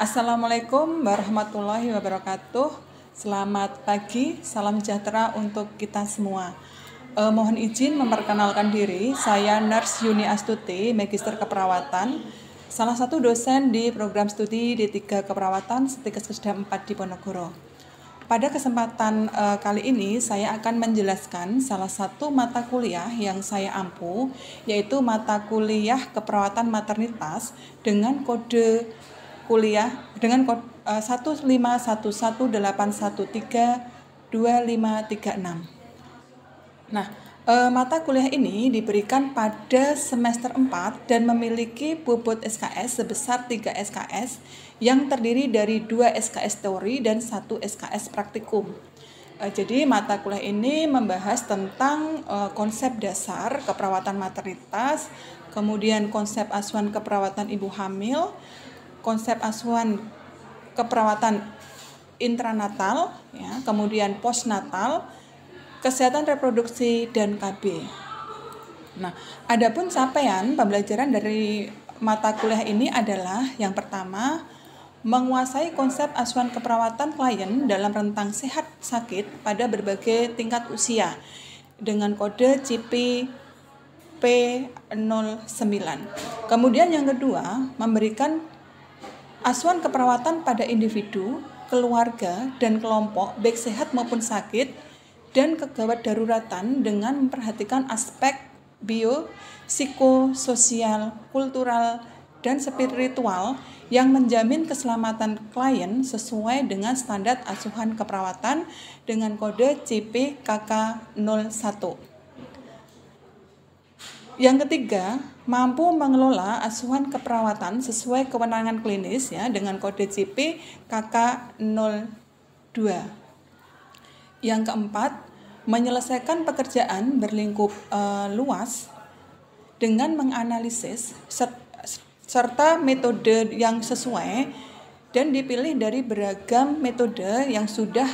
Assalamualaikum warahmatullahi wabarakatuh. Selamat pagi, salam sejahtera untuk kita semua. Mohon izin memperkenalkan diri, saya Nurse Yuni Astuti, Magister Keperawatan, salah satu dosen di program studi D3 Keperawatan Setikes Kesda 4 di Ponorogo. Pada kesempatan kali ini saya akan menjelaskan salah satu mata kuliah yang saya ampu, yaitu mata kuliah keperawatan maternitas dengan kode kuliah dengan kode 15118132536. Nah, mata kuliah ini diberikan pada semester 4 dan memiliki bobot SKS sebesar 3 SKS yang terdiri dari 2 SKS teori dan 1 SKS praktikum. Jadi mata kuliah ini membahas tentang konsep dasar keperawatan maternitas, kemudian konsep asuhan keperawatan ibu hamil, konsep asuhan keperawatan intranatal, ya, kemudian postnatal, kesehatan reproduksi, dan KB. Nah, adapun capaian pembelajaran dari mata kuliah ini adalah yang pertama, menguasai konsep asuhan keperawatan klien dalam rentang sehat sakit pada berbagai tingkat usia dengan kode CIPI P09. Kemudian yang kedua, memberikan asuhan keperawatan pada individu, keluarga, dan kelompok baik sehat maupun sakit dan kegawat daruratan dengan memperhatikan aspek bio, psikososial, kultural, dan spiritual yang menjamin keselamatan klien sesuai dengan standar asuhan keperawatan dengan kode CP KK01. Yang ketiga, mampu mengelola asuhan keperawatan sesuai kewenangan klinis, ya, dengan kode CP KK02. Yang keempat, menyelesaikan pekerjaan berlingkup luas dengan menganalisis serta metode yang sesuai dan dipilih dari beragam metode yang sudah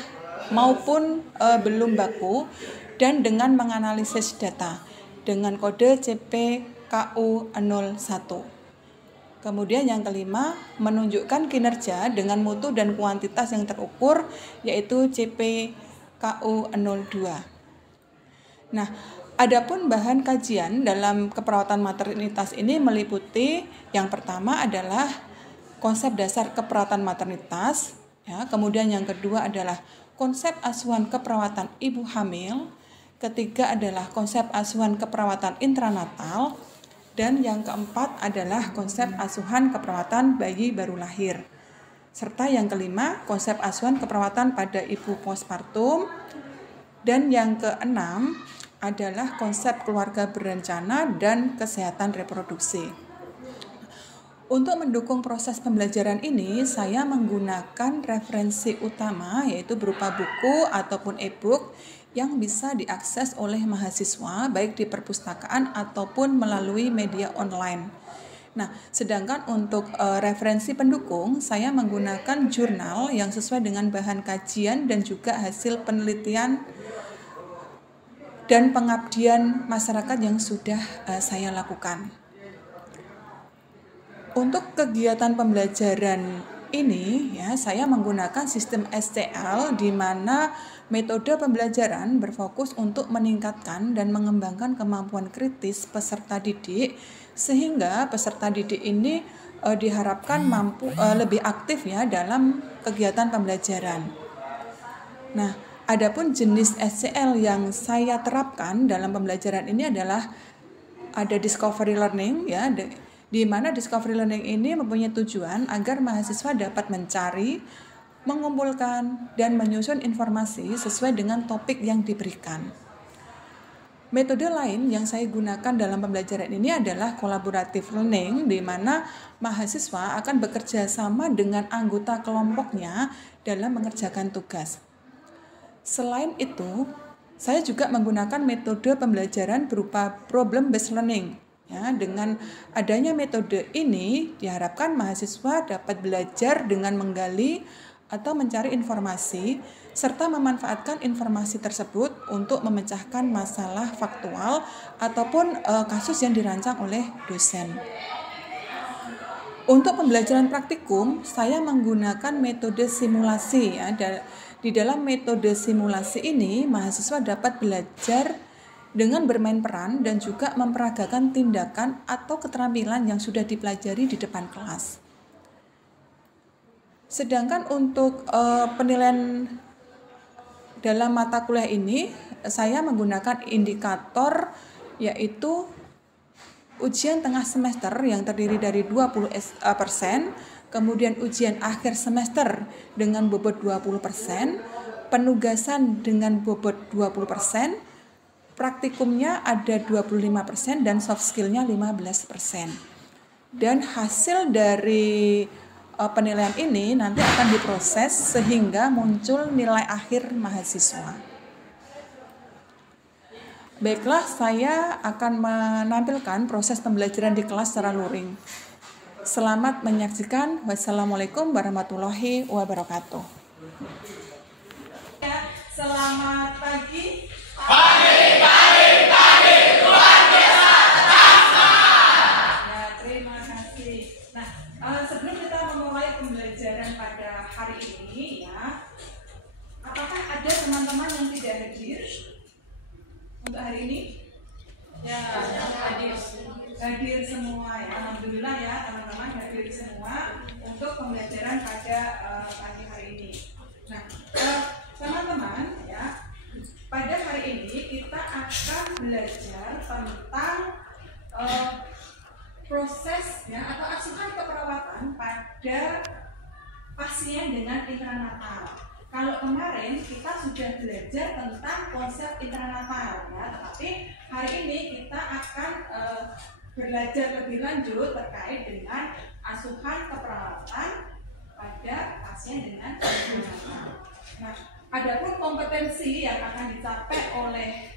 maupun belum baku dan dengan menganalisis data dengan kode CPKU01. Kemudian yang kelima, menunjukkan kinerja dengan mutu dan kuantitas yang terukur, yaitu CPKU02. Nah, adapun bahan kajian dalam keperawatan maternitas ini meliputi yang pertama adalah konsep dasar keperawatan maternitas, ya, kemudian yang kedua adalah konsep asuhan keperawatan ibu hamil, ketiga adalah konsep asuhan keperawatan intranatal, dan yang keempat adalah konsep asuhan keperawatan bayi baru lahir. Serta yang kelima, konsep asuhan keperawatan pada ibu postpartum, dan yang keenam adalah konsep keluarga berencana dan kesehatan reproduksi. Untuk mendukung proses pembelajaran ini, saya menggunakan referensi utama yaitu berupa buku ataupun e-book yang bisa diakses oleh mahasiswa baik di perpustakaan ataupun melalui media online. Nah, sedangkan untuk referensi pendukung, saya menggunakan jurnal yang sesuai dengan bahan kajian dan juga hasil penelitian dan pengabdian masyarakat yang sudah saya lakukan. Untuk kegiatan pembelajaran ini, ya, saya menggunakan sistem SCL di mana metode pembelajaran berfokus untuk meningkatkan dan mengembangkan kemampuan kritis peserta didik sehingga peserta didik ini diharapkan mampu lebih aktif, ya, dalam kegiatan pembelajaran. Nah, adapun jenis SCL yang saya terapkan dalam pembelajaran ini adalah ada discovery learning, ya, di mana discovery learning ini mempunyai tujuan agar mahasiswa dapat mencari, mengumpulkan, dan menyusun informasi sesuai dengan topik yang diberikan. Metode lain yang saya gunakan dalam pembelajaran ini adalah collaborative learning, di mana mahasiswa akan bekerja sama dengan anggota kelompoknya dalam mengerjakan tugas. Selain itu, saya juga menggunakan metode pembelajaran berupa problem-based learning. Ya, dengan adanya metode ini diharapkan mahasiswa dapat belajar dengan menggali atau mencari informasi serta memanfaatkan informasi tersebut untuk memecahkan masalah faktual ataupun kasus yang dirancang oleh dosen. Untuk pembelajaran praktikum, saya menggunakan metode simulasi ya. Di dalam metode simulasi ini, mahasiswa dapat belajar dengan bermain peran dan juga memperagakan tindakan atau keterampilan yang sudah dipelajari di depan kelas. Sedangkan untuk penilaian dalam mata kuliah ini, saya menggunakan indikator yaitu ujian tengah semester yang terdiri dari 20%, kemudian ujian akhir semester dengan bobot 20%, penugasan dengan bobot 20%, praktikumnya ada 25% dan soft skill-nya 15%. Dan hasil dari penilaian ini nanti akan diproses sehingga muncul nilai akhir mahasiswa. Baiklah, saya akan menampilkan proses pembelajaran di kelas secara luring. Selamat menyaksikan. Wassalamualaikum warahmatullahi wabarakatuh. Selamat pagi. Pagi, luar biasa. Ya, terima kasih. Nah, sebelum kita memulai pembelajaran pada hari ini, ya, apakah ada teman-teman yang tidak hadir untuk hari ini? Ya, hadir semua ya. Alhamdulillah ya teman-teman, hadir semua untuk pembelajaran pada pagi hari ini. Nah, teman-teman ya, pada hari ini kita akan belajar tentang proses ya atau asuhan keperawatan pada pasien dengan intranatal. Kalau kemarin kita sudah belajar tentang konsep intranatal ya, tetapi hari ini kita akan belajar lebih lanjut terkait dengan asuhan keperawatan pada pasien dengan intranatal. Nah, adapun kompetensi yang akan dicapai oleh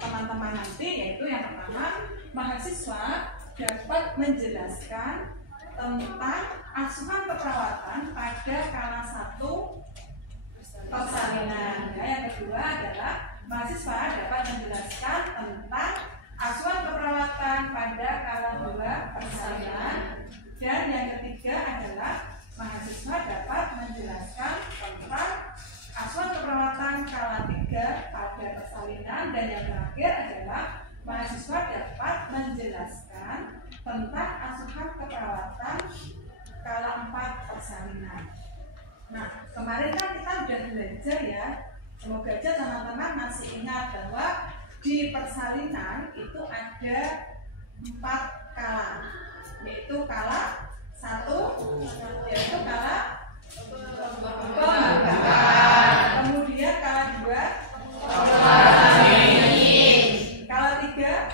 teman-teman nanti yaitu yang pertama, mahasiswa dapat menjelaskan tentang asuhan keperawatan pada kala 1 persalinan. Yang kedua adalah mahasiswa dapat menjelaskan tentang asuhan keperawatan pada kala 2 persalinan. Dan yang ketiga adalah mahasiswa dapat menjelaskan tentang asuhan keperawatan kala 3 pada persalinan. Dan yang terakhir adalah mahasiswa dapat menjelaskan tentang asuhan keperawatan kala 4 persalinan. Nah, kemarin kan kita sudah belajar ya, semoga aja teman-teman masih ingat bahwa di persalinan itu ada 4 kala, yaitu kala 1, yaitu kala pembukaan, kemudian kala 2, kala 3,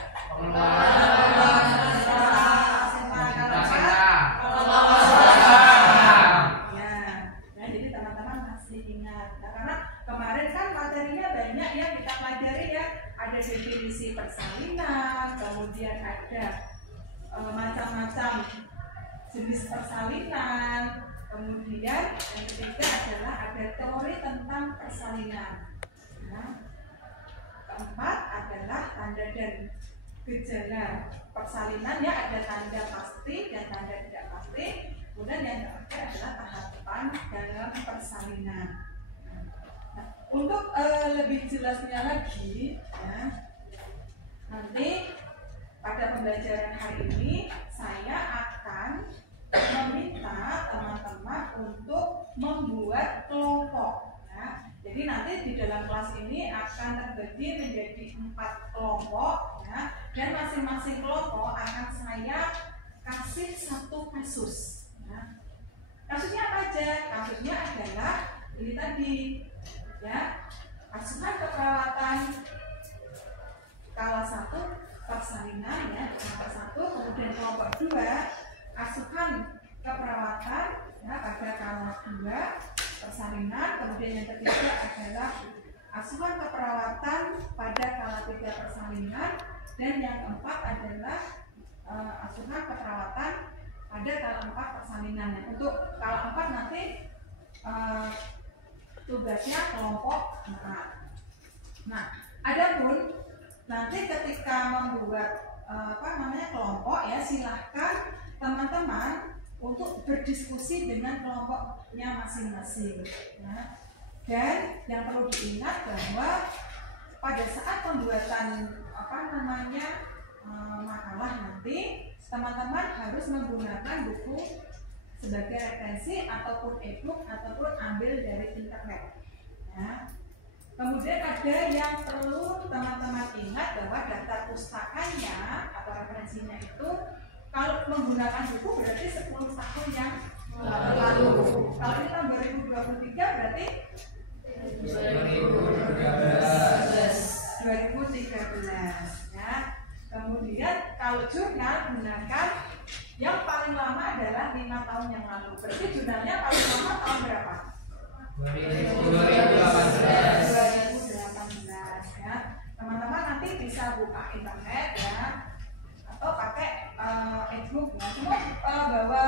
definisi persalinan, kemudian ada macam-macam jenis persalinan, kemudian yang ketiga adalah ada teori tentang persalinan. Nah, keempat adalah tanda dan gejala persalinan ya, ada tanda pasti dan tanda tidak pasti. Kemudian yang terakhir adalah tahapan dalam persalinan. Untuk lebih jelasnya lagi ya, nanti pada pembelajaran hari ini saya akan meminta teman-teman untuk membuat kelompok ya. Jadi nanti di dalam kelas ini akan terbagi menjadi 4 kelompok ya, dan masing-masing kelompok akan saya kasih 1 kasus ya. Kasusnya apa aja? Kasusnya adalah ini tadi ya, asuhan keperawatan kala 1 persalinan ya, kelompok 1, kemudian kelompok 2 asuhan keperawatan ya pada kala 2 persalinan, kemudian yang ketiga adalah asuhan keperawatan pada kala 3 persalinan, dan yang keempat adalah asuhan keperawatan pada kala 4 persalinan. Untuk kala 4 nanti tugasnya kelompok 4. Nah, adapun nanti ketika membuat kelompok ya, silahkan teman-teman untuk berdiskusi dengan kelompoknya masing-masing. Nah, dan yang perlu diingat bahwa pada saat pembuatan makalah nanti teman-teman harus menggunakan buku sebagai referensi ataupun e-book ataupun ambil dari internet. Ya. Kemudian ada yang perlu teman-teman ingat bahwa daftar pustakanya atau referensinya itu kalau menggunakan buku berarti 10 tahun yang lalu. Kalau ini tahun 2023 berarti 2013 ya. Kemudian kalau jurnal gunakan yang paling lama adalah 5 tahun yang lalu. Berarti jurnalnya paling lama tahun berapa? 2018 ya. Teman-teman nanti bisa buka internet ya atau pakai e-book ya. Semua bawa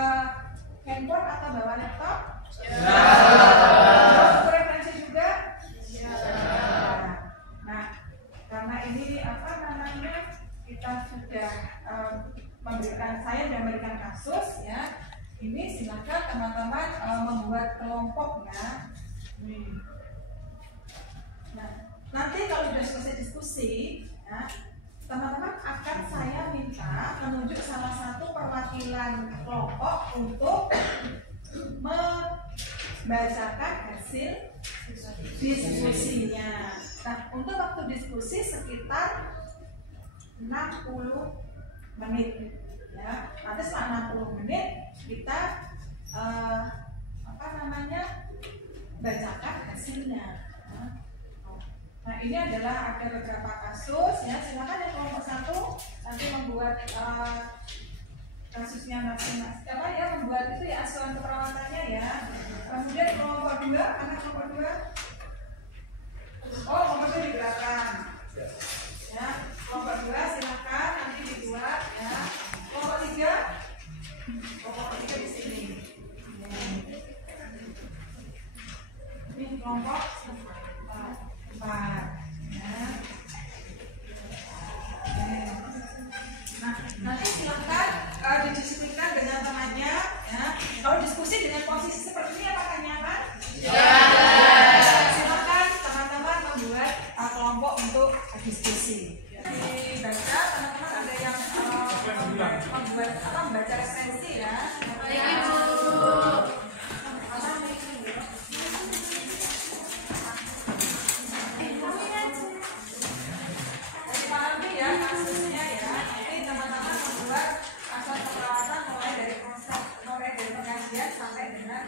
handphone atau bawa laptop? Ya. Referensi juga? Ya. Nah, karena ini kita sudah saya sudah memberikan kasus ya. Ini silakan teman-teman membuat kelompoknya. Nah, nanti kalau sudah selesai diskusi, ya, teman-teman akan saya minta menunjuk salah satu perwakilan kelompok untuk membacakan hasil diskusinya. Nah, untuk waktu diskusi sekitar 60 menit. Ya, nanti setelah 60 menit kita bacakan hasilnya. Nah, ini adalah ada beberapa kasus ya. Silakan yang kelompok 1 nanti membuat kasusnya masing-masing membuat itu ya asuhan keperawatannya ya. Kemudian kelompok 2, anak kelompok 2. Kelompok 2 di belakang. Ya, kelompok 2 silakan nanti dibuat ya. Kelompok 3 di sini. Ini kelompok 4 ya. Nah, nanti silakan didiskusikan dengan temannya ya. Kalau diskusi dengan posisi seperti ini apakah nyaman? Ya. Silakan teman-teman membuat kelompok untuk diskusi. Dibaca, teman-teman ada yang membaca referensi ya. Baik, Ibu. Dipahami ya kasusnya ya. Nanti teman-teman membuat asal keperawatan mulai dari pengajian sampai dengan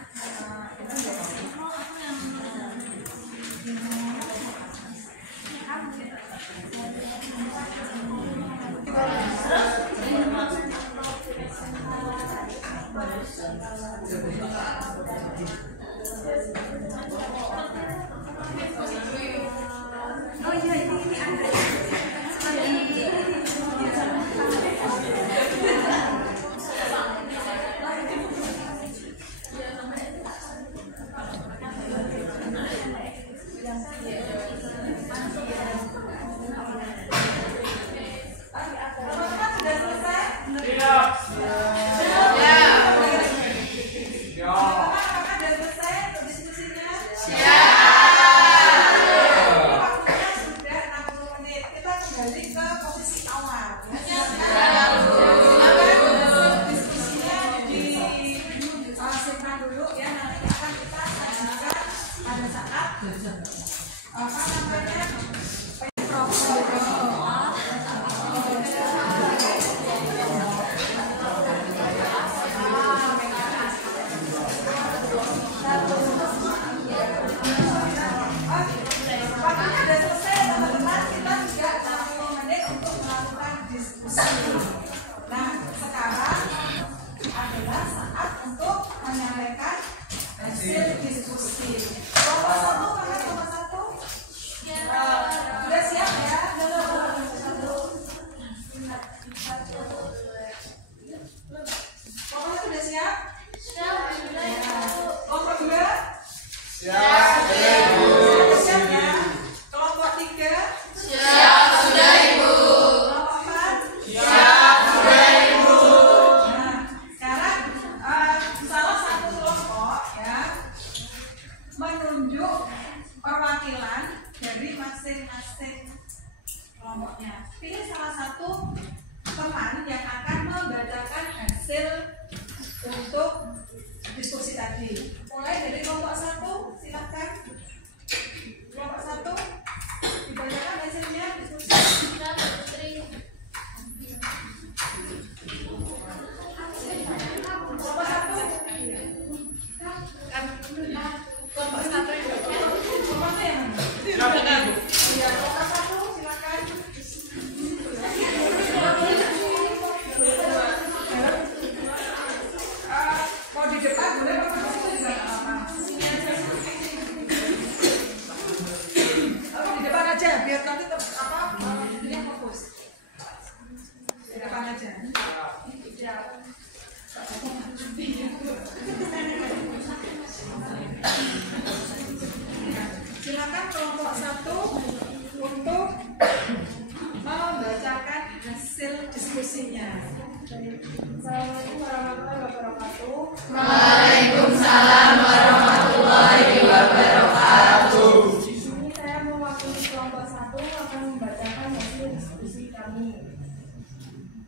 Assalamualaikum warahmatullahi wabarakatuh. Waalaikumsalam warahmatullahi wabarakatuh. Ini saya mewakili kelompok 1 akan membacakan hasil diskusi kami,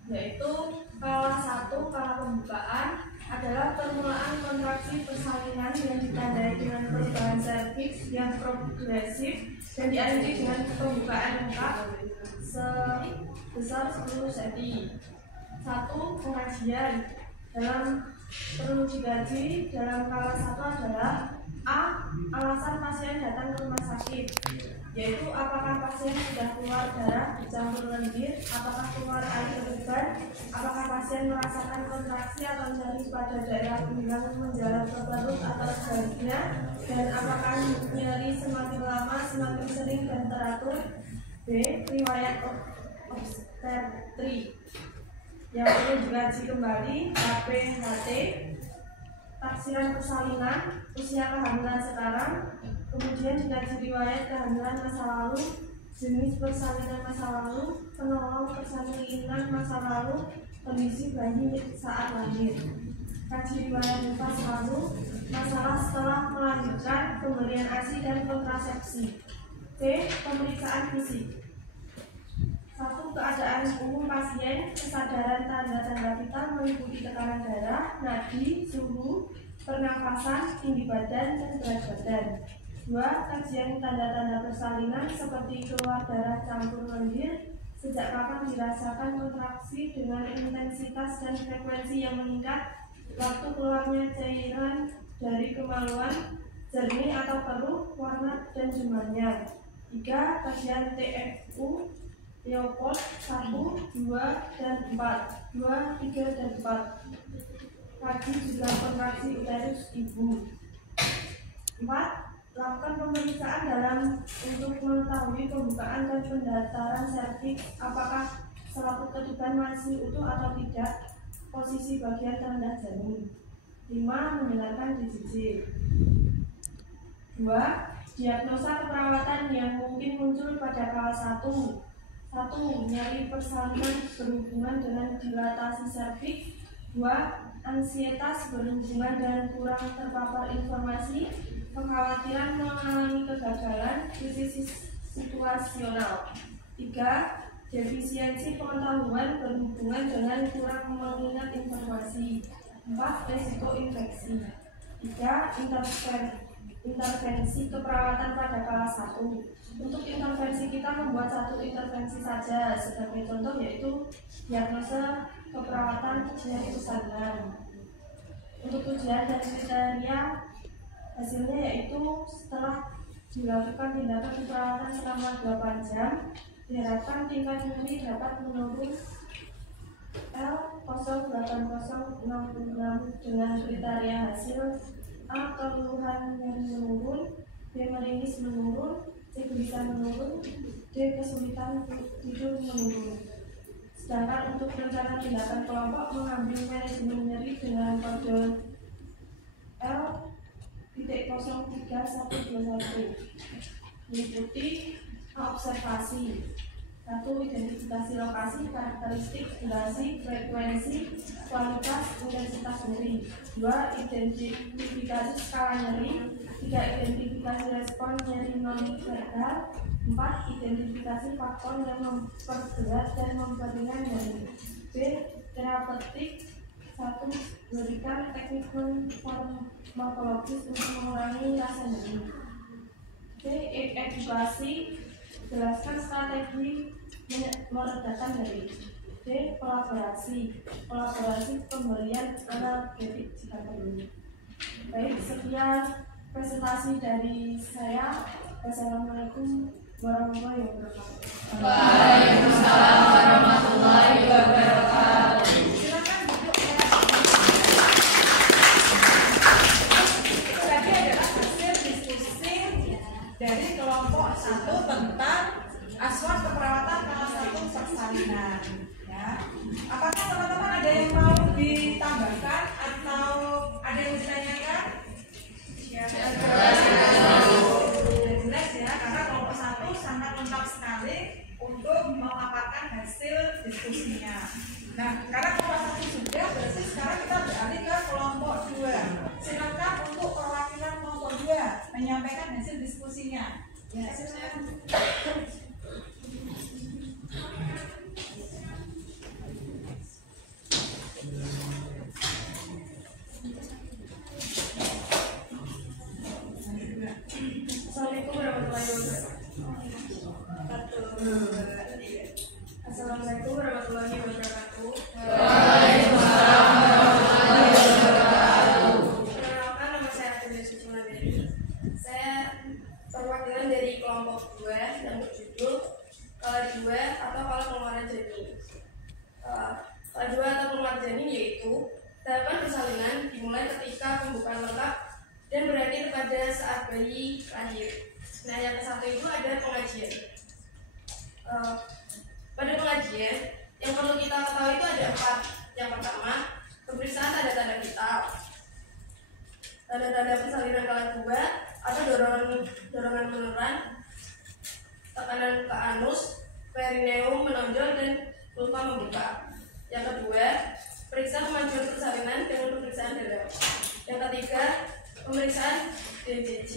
yaitu kala 1 kala pembukaan adalah permulaan kontraksi persalinan yang ditandai dengan perubahan serviks yang progresif dan diakhiri dengan pembukaan lengkap sebesar 10 cm. 1. Pengajian dalam perlu digaji dalam kala 1 adalah A. Alasan pasien datang ke rumah sakit, yaitu apakah pasien sudah keluar darah dicampur lendir, apakah keluar air berlebihan, apakah pasien merasakan kontraksi atau nyeri pada daerah pinggang menjalar ke perut atau sebaliknya, dan apakah nyeri semakin lama, semakin sering dan teratur. B. Riwayat obstetri yang perlu dikaji kembali. HPHT, taksiran persalinan, usia kehamilan sekarang, kemudian dikaji riwayat kehamilan masa lalu, jenis persalinan masa lalu, penolong persalinan masa lalu, kondisi bayi saat lahir. Kaji riwayat nifas lalu, masalah setelah melanjutkan pemberian ASI dan kontrasepsi. C. Pemeriksaan fisik. 1. Keadaan umum pasien, kesadaran tanda-tanda vital meliputi tekanan darah, nadi, suhu, pernafasan, tinggi badan, dan berat badan. 2. Kajian tanda-tanda persalinan seperti keluar darah campur lendir, sejak kapan dirasakan kontraksi dengan intensitas dan frekuensi yang meningkat, waktu keluarnya cairan dari kemaluan, jernih atau keruh, warna dan jumlahnya. 3. Kajian TFU Leopold 1, 2, dan 4 2, 3, dan 4. Kaji jumlah kontraksi uterus ibu. 4. Lakukan pemeriksaan dalam untuk mengetahui pembukaan dan pendaftaran serviks, apakah selaput ketuban masih utuh atau tidak, posisi bagian terendah janin. 5. Mendengarkan DJJ. 2. Diagnosa keperawatan yang mungkin muncul pada kala 1. 1. Nyeri persalinan berhubungan dengan dilatasi serviks. 2. Ansietas berhubungan dengan kurang terpapar informasi, kekhawatiran mengalami kegagalan, krisis situasional. 3. Defisiensi pengetahuan berhubungan dengan kurang mengingat informasi. 4. Risiko infeksi. 3. Intervensi keperawatan pada kala 1. Untuk intervensi kita membuat satu intervensi saja, sebagai contoh yaitu diagnosa keperawatan nyeri persalinan. Untuk tujuan dan kriteria hasilnya yaitu setelah dilakukan tindakan keperawatan selama 8 jam, diharapkan tingkat nyeri dapat menurun L08066 dengan kriteria hasil: A. Keluhan nyeri menurun, B. meringis menurun, C. gelisah menurun, D. kesulitan tidur menurun. Sedangkan untuk rencana tindakan kelompok mengambil manajemen nyeri dengan kode L.031121 meliputi observasi. 1. Identifikasi lokasi, karakteristik, durasi, frekuensi, kualitas, intensitas nyeri. 2. Identifikasi skala nyeri. 3. Identifikasi respon nyeri non-verbal. 4. Identifikasi faktor yang memperberat dan memperingan nyeri. B. Terapeutik. 1. Berikan teknik farmakologis untuk mengurangi rasa nyeri. B. Edukasi. Jelaskan strategi meredakan nyeri. D. Kolaborasi. Pemberian analgetik jika perlu. Baik, sekian presentasi dari saya. Wassalamualaikum warahmatullahi wabarakatuh. Waalaikumsalam warahmatullahi wabarakatuh. Silakan duduk ya. Tadi adalah hasil diskusi dari kelompok 1 tentang asuhan keperawatan kala 1 persalinan. Ya. Apakah teman-teman ada yang mau ditambahkan atau ada yang ditanyakan? Ya, jelas ya, karena kelompok 1 sangat lengkap sekali untuk memaparkan hasil diskusinya. Nah, menyampaikan hasil diskusinya. Ya, silakan. Assalamualaikum warahmatullahi wabarakatuh. Assalamualaikum warahmatullahi wabarakatuh. Waalaikumsalam warahmatullahi wabarakatuh. Perkenalkan, nama saya Adelia Sucimadari. Saya perwakilan dari kelompok 2 yang berjudul Kala 2 atau Kala Pengeluaran Janin. Kala 2 atau pengeluaran janin yaitu tahapan persalinan dimulai ketika pembukaan lengkap dan berakhir pada saat bayi lahir. Nah, yang ke-1 itu ada pengajian. Pada pengajian, yang perlu kita ketahui itu ada 4. Yang pertama, pemeriksaan tanda-tanda vital. Tanda-tanda persalinan kala 2 atau dorongan meneran, tekanan ke anus, perineum menonjol dan vulva membuka. Yang kedua, periksa kemajuan persalinan dengan pemeriksaan darah. Yang ketiga, pemeriksaan DJJ,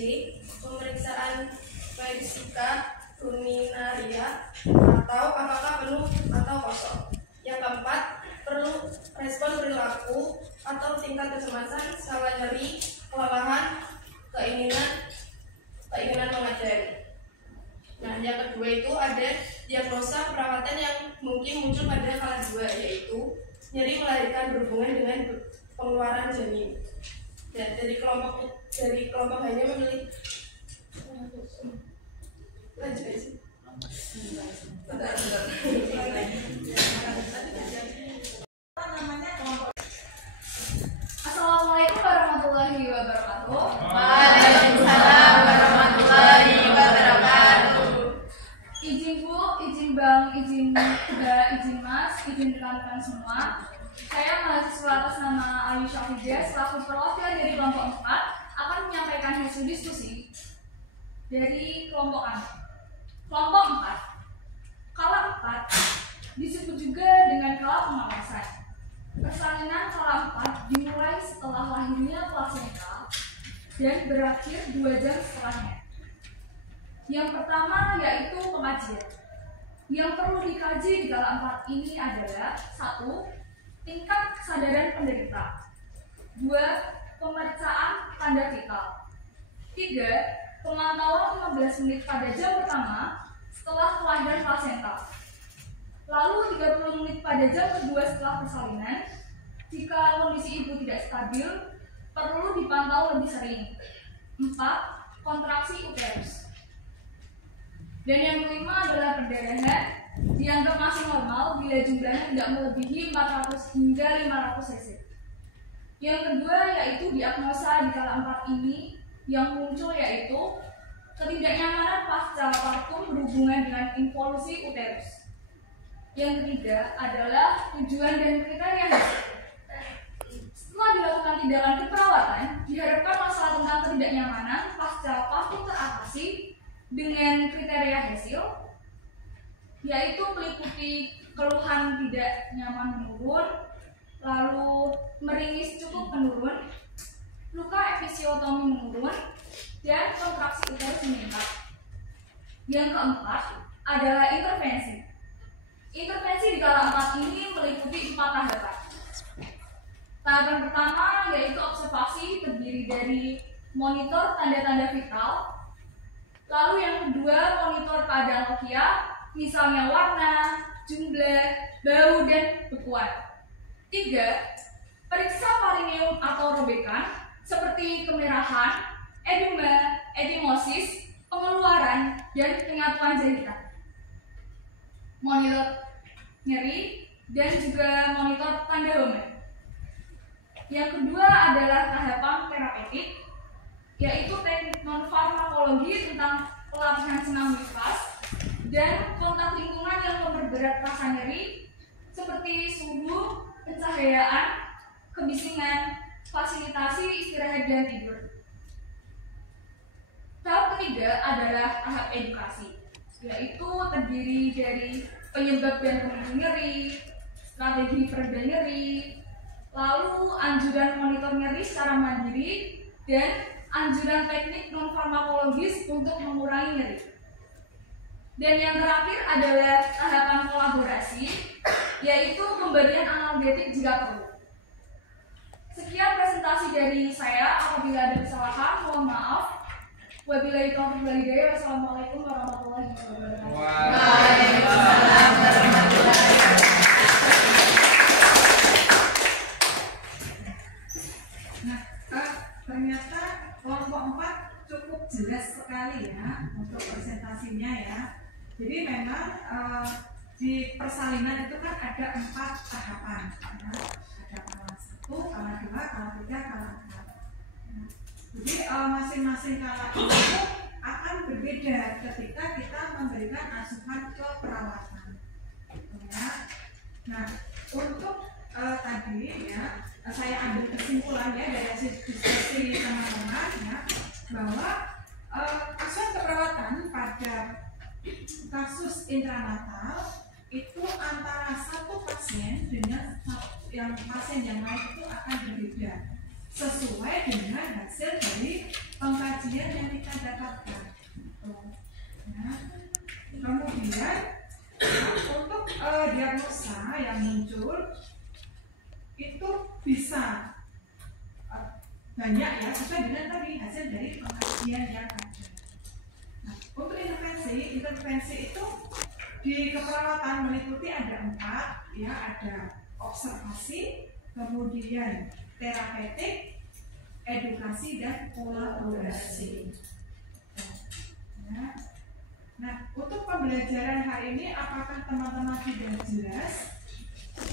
pemeriksaan vesika urinaria atau apakah penuh atau kosong. Yang keempat, perlu respon perilaku atau tingkat kecemasan, skala nyeri, kelelahan, keinginan mengajari. Nah, yang kedua itu ada diagnosa perawatan yang mungkin muncul pada kala 2, yaitu nyeri melahirkan berhubungan dengan pengeluaran janin. Dan dari kelompok hanya memilih Assalamualaikum warahmatullahi wabarakatuh. Waalaikumsalam warahmatullahi wabarakatuh. Izin Bu, izin Bang, izin Mbak, izin Mas, izin rekan-rekan semua. Saya mahasiswa atas nama Ayu Syafidiyah selaku perwakilan dari kelompok 4 akan menyampaikan hasil diskusi dari kelompok kami. Kelompok 4, kala 4 disebut juga dengan kala pengawasan. Persalinan kala 4 dimulai setelah lahirnya plasenta dan berakhir 2 jam setelahnya. Yang pertama yaitu pengajian. Yang perlu dikaji di kala 4 ini adalah 1. Tingkat kesadaran penderita. 2. Pemeriksaan tanda vital. 3. Pemantauan 15 menit pada jam pertama setelah kelahiran plasenta. Lalu 30 menit pada jam kedua setelah persalinan. Jika kondisi ibu tidak stabil, perlu dipantau lebih sering. 4. Kontraksi uterus. Dan yang kelima adalah perdarahan. Dianggap masih normal bila jumlahnya tidak melebihi 400 hingga 500 cc. Yang kedua yaitu diagnosa di kala 4 ini yang muncul yaitu ketidaknyamanan pasca partum berhubungan dengan involusi uterus. Yang ketiga adalah tujuan dan kriteria hasil. Setelah dilakukan tindakan keperawatan, diharapkan masalah tentang ketidaknyamanan pasca partum teratasi dengan kriteria hasil, yaitu meliputi keluhan tidak nyaman menurun, lalu meringis cukup menurun, luka episiotomi menurun, dan kontraksi uterus meningkat. Yang keempat adalah intervensi. Intervensi di kala 4 ini meliputi 4 tahapan. Tahapan pertama yaitu observasi terdiri dari monitor tanda-tanda vital. Lalu yang kedua monitor keadaan lokia, misalnya warna, jumlah, bau, dan bekuan. 3. Periksa perineum atau robekan seperti kemerahan, edema, edimosis, pengeluaran, dan penyatuan jahitan. Monitor nyeri dan juga monitor tanda hamil. Yang kedua adalah tahapan terapeutik, yaitu teknik non-farmakologi tentang pelatihan senam nafas dan kontak lingkungan yang memperberat rasa nyeri seperti suhu, pencahayaan, kebisingan, fasilitasi istirahat dan tidur. Tahap ketiga adalah tahap edukasi, yaitu terdiri dari penyebab dan pemicu nyeri, strategi pereda nyeri, lalu anjuran monitor nyeri secara mandiri, dan anjuran teknik non farmakologis untuk mengurangi nyeri. Dan yang terakhir adalah tahapan kolaborasi, yaitu pemberian analgetik jika perlu. Sekian presentasi dari saya. Apabila ada kesalahan, mohon maaf. Wabillahi taufiq wal hidayah. Wassalamualaikum warahmatullahi wabarakatuh. Waalaikumsalam warahmatullahi wabarakatuh. Nah, ternyata kelompok 4 cukup jelas sekali ya untuk presentasinya ya. Jadi memang di persalinan itu kan ada 4 tahapan ya. Ada kala 1, kala 2, kala 3, kala 4. Jadi masing-masing kala itu akan berbeda ketika kita memberikan asuhan ke perawatan ya. Nah, untuk tadi ya saya ambil kesimpulan ya dari diskusi teman-teman ya, bahwa asuhan keperawatan pada kasus intranatal itu antara satu pasien dengan yang pasien yang lain itu akan berbeda sesuai dengan hasil dari pengkajian yang kita dapatkan. Nah, kemudian untuk diagnosa yang muncul itu bisa banyak ya sesuai dengan tadi hasil dari pengkajian yang ada. Nah, untuk intervensi itu di keperawatan meliputi ada 4 ya, ada observasi, kemudian terapeutik, edukasi dan kolaborasi. Nah, untuk pembelajaran hari ini apakah teman-teman sudah jelas?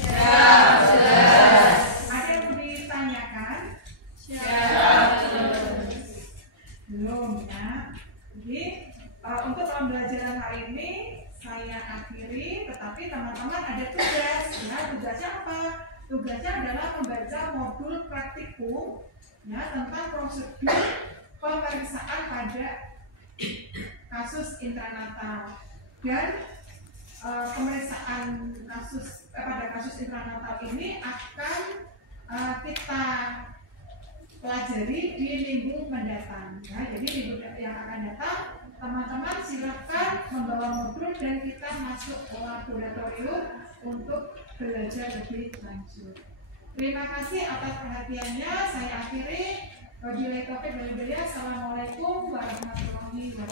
Ya, jelas. Ada yang mau ditanyakan? Ya, belum ya. Jadi untuk pembelajaran hari ini saya akhiri, tetapi teman-teman ada tugas. Ya, tugasnya apa? Tugasnya adalah membaca modul praktikum ya tentang prosedur pemeriksaan pada kasus intranatal, dan pemeriksaan kasus pada kasus intranatal ini akan kita pelajari di minggu mendatang ya. Jadi minggu yang akan datang teman-teman silakan membawa modul dan kita masuk ke laboratorium untuk belajar lebih lanjut. Terima kasih atas perhatiannya. Saya akhiri. Wabillahi taufiq wal hidayah. Assalamualaikum warahmatullahi wabarakatuh.